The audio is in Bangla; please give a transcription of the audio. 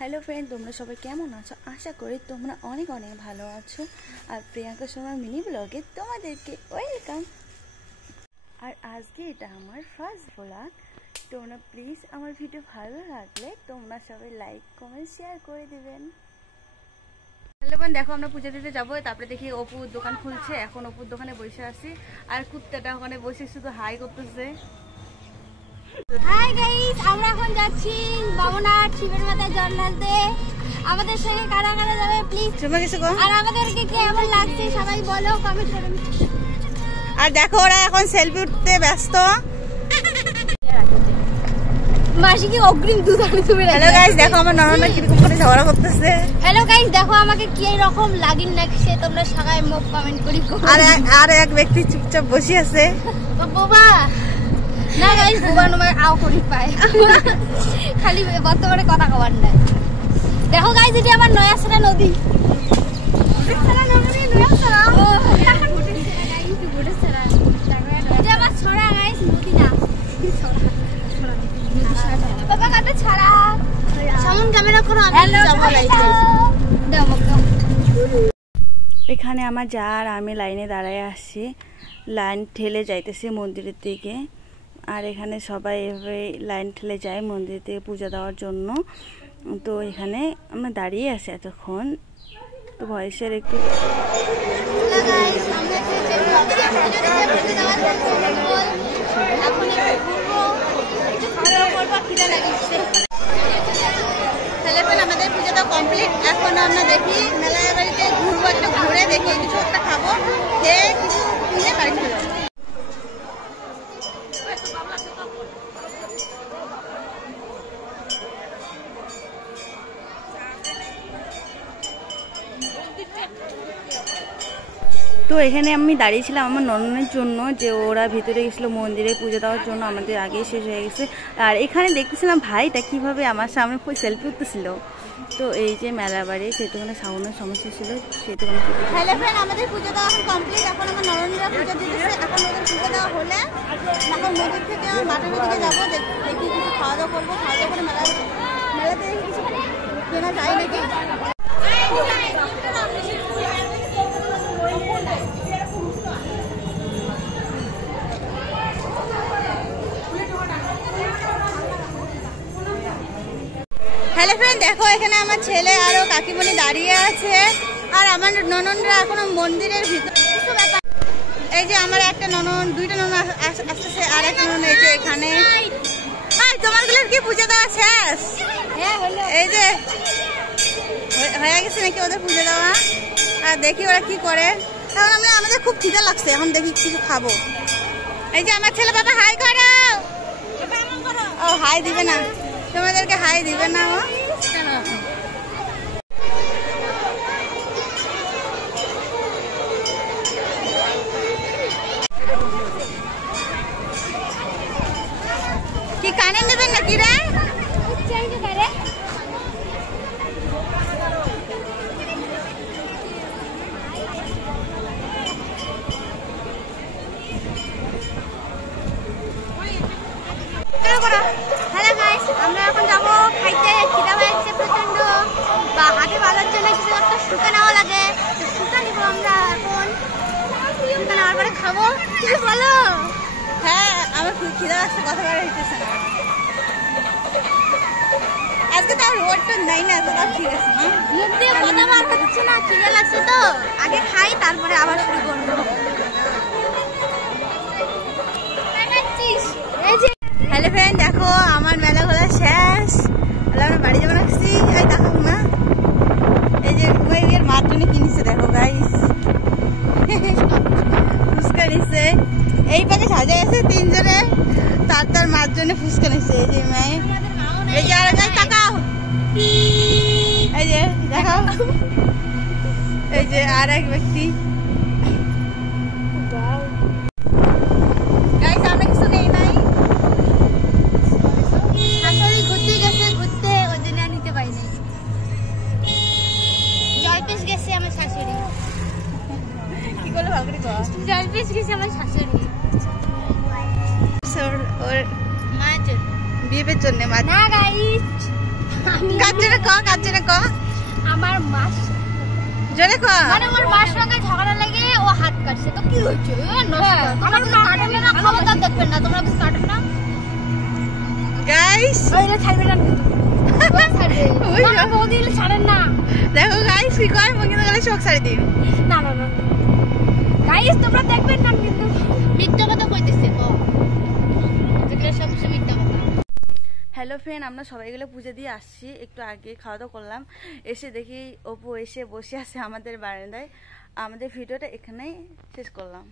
हेलो फ्रेंड তোমরা সবাই কেমন আছো আশা করি তোমরা অনেক অনেক ভালো আছো আর প্রিয়াঙ্কা শর্মা মিনি ব্লগে তোমাদেরকে ওয়েলকাম আর আজকে এটা আমার ফার্স্ট ব্লগ তোমরা প্লিজ আমার ভিডিও ভালো লাগলে তোমরা সবাই লাইক কমেন্ট শেয়ার করে দিবেন। হ্যালো বোন দেখো আমরা পূজা দিতে যাবো তারপরে দেখি অপুর দোকান খুলছে এখন অপুর দোকানে বসে আছি আর কুত্তাটা ওখানে বসে শুধু হাই করতেছে। হাই গাইস আমরা এখন যাচ্ছি বামনাট শিবের মাথায় জল ঢালতে আমাদের সঙ্গে কারা কারা যাবে প্লিজ তোমরা কিছু কো আর আমাদেরকে কেমন লাগছে সবাই বলো কমেন্ট করুন। আর দেখো ওরা এখন সেলফি উঠতে ব্যস্ত। মাসি কি অগ্রিম দুধ আনে তুমি। হ্যালো গাইস দেখো আমার ননদা কিরকম করে ঝগড়া করতেছে। হ্যালো গাইস দেখো আমাকে কি রকম লাগিন লাগছে তোমরা সবাই মুখ কমেন্ট করি। আর এক ব্যক্তি চুপচাপ বসে আছে। বাবা না গাইস বাবা নমে আও করি পায় খালি বর্তমানে কথা কবার নাই। দেখো গাইস এটি আমার নয়াসরা নদী। নয়াসরা নদী নয়াসরা এখন ঘুরতেছে গাইস ঘুরতেছে এটা আমার ছড়া গাইস নদী না বাবা কাটা ছাড়া সামন ক্যামেরা করো আমি যাব লাইতে দাও দাও। এখানে আমার যা আর আমি লাইনে দাঁড়ায় আসছি লাইন ঠেলে যাইতেছি মন্দিরের দিকে আর এখানে সবাই এভাবে লাইন ঠেলে যায় মন্দির থেকে পূজা দেওয়ার জন্য। তো এখানে আমরা দাঁড়িয়ে আছি এতক্ষণ তো ভয়েসের একটু আমাদের পুজোটা কমপ্লিট এখন আমরা দেখি মেলার বাড়িতে ঘুরবো একটু ঘুরে দেখি কিছু একটা খাবো খেয়ে কিছু কিনে বাড়ি ফিরবো। তো এখানে আমি দাঁড়িয়েছিলাম আমার নননের জন্য যে ওরা ভিতরে গেছিলো মন্দিরে পুজো দেওয়ার জন্য আমাদের আগেই শেষ হয়ে গেছে আর এখানে দেখতেছিলাম ভাইটা কিভাবে আমার সামনে সেলফি উঠতেছিল। তো এই যে মেলা বাড়ি সেতুখানে সাউন্ডের সমস্যা ছিল সেতুখানে। হ্যালো ফ্রেন্ড আমাদের পুজো দেওয়া এখন কমপ্লিট এখন আমার নননরা পুজো দিতেছে এখন ওদের পুজো দেওয়া হলে এখন মন্দির থেকে মাঠের দিকে যাবো দেখি কিছু খাওয়া দাওয়া করবো খাওয়া দাওয়া করে মেলাতে কিছু কেনা যায় নাকি। হ্যালো ফ্রেন্ড দেখো এখানে আমার ছেলে আরো কাকিমণি দাঁড়িয়ে আছে আর আমার নননরা এখনো মন্দিরের ভিতরে। এই যে আমার একটা ননন দুইটা ননন আসতেছে আর একটা ননন এই যে এখানে। তোমারগুলোর কি পুজো দেওয়া শেষ? এই যে হয়ে গেছে নাকি ওদের পুজো দেওয়া আর দেখি ওরা কি করে। কারণ আমাদের খুব খিদে লাগছে এখন দেখি কিছু খাবো। এই যে আমার ছেলে বাবা হাই করো। ও হাই দিবে না তোমাদেরকে হাই দিবে না ও কি কানে নেবেন নাকি রে? হ্যালো গাইস আমরা এখন যাবো খাইতে খিদা পেয়েছে প্রচন্ড বা হাতে ভালোর জন্য কিছু একটা শুকা নেওয়া লাগে শুকা নিবো আমরা এখন শুকা নেওয়ার পরে খাবো কিছু বলো। হ্যাঁ আমার খুব খিদা লাগছে কথা বলা হইতেছে না আজকে তো রোডটা নাই না তো ঠিক আছে না মুখ দিয়ে কথা বার হচ্ছে না খিদে লাগছে তো আগে খাই তারপরে আবার শুরু করবো। হ্যালো ফ্রেন্ড দেখো আমার মেলা ঘোরা শেষ আমরা বাড়ি যাবো রাখছি এই দেখো না এই যে এর মার জন্য কিনেছে দেখো গাইস ফুচকা নিচ্ছে এই পাকে সাজা আছে তিনজনে তার মার জন্য ফুচকা নিচ্ছে এই যে মেয়ে এই যে আর তাকাও এই যে দেখাও এই যে আর এক ব্যক্তি জলপেশ গেছে আমার শাশুড়ি ওর বিয়ের জন্য না গাইস কাচ্চে ক আমার মাস জোরে ক মানে ওর মার সঙ্গে ঝগড়া লাগে ও হাত কাটছে তো কি হয়েছে আমার কাটবে না ক্ষমতা দেখবেন না তোমরা কিছু কাটবে না গাইস ওইটা ছাড়বে না বৌদি ছাড়েন না দেখো গাইস কি কয় মুখে গেলে শোক ছাড়ি দিই না গাইস তোমরা দেখবেন না কিন্তু মিথ্যা কথা কইতেছে তো এগুলো সব কিছু মিথ্যা কথা। হ্যালো ফ্রেন্ড, আমরা সবাই গেলে পুজো দিয়ে আসছি, একটু আগে খাওয়া দাওয়া করলাম, এসে দেখি অপু এসে বসে আছে আমাদের বারান্দায়। আমাদের ভিডিওটা এখানেই শেষ করলাম।